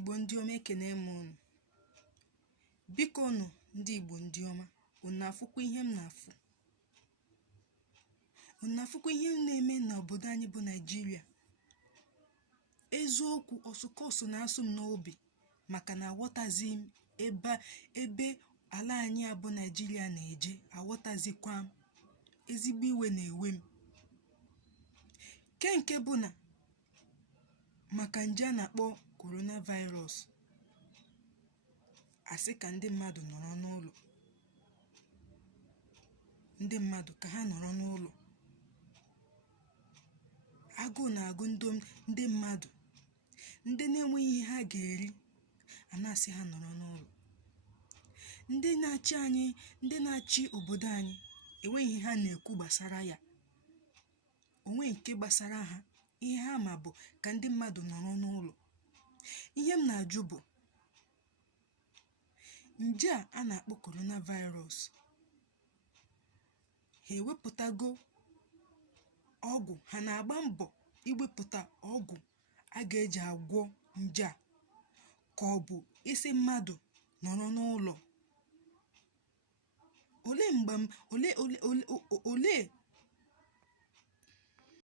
Igbo ndị ọma, ekene m unu. Biko unu ndị Igbo ndị ọma, unu afụkwa ihe m na-afụ? Unu afụkwa ihe na-eme n'obodo anyị bụ Naịjirịa? Eziokwu ọsụkọsụ na-asụ m n'obi, maka na aghọtazi m ebe ala anyị bụ Naịjirịa na-eje. Aghọtazikwa m, ezigbo iwe na-ewe m. Nke bụ na maka nje a na-akpọ coronavirus, asị ka ndị mmadụ nọrọ n'ụlọ. Ndị mmadụ ka ha nọrọ n'ụlọ. Agụụ na-agụ ndị mmadụ, ndị na-enweghị ihe ha ga-eri, a na-asị ha nọrọ n'ụlọ. Ndị na-achị anyị, ndị na-achị obodo anyị, enweghị ihe ha na-ekwu gbasara ya. Onwe nke gbasara ha. Ihe ha ma bụ ka ndị mmadụ nọrọ n'ụlọ. Ihe m na-ajụ bụ, nje a na-akpọ coronavirus, ha ewepụtago ọgwụ? Ha na-agba mbọ iwepụta ọgwụ a ga-eji agwọ nje a, ka ọ bụ isi mmadụ nọrọ n'ụlọ? Olee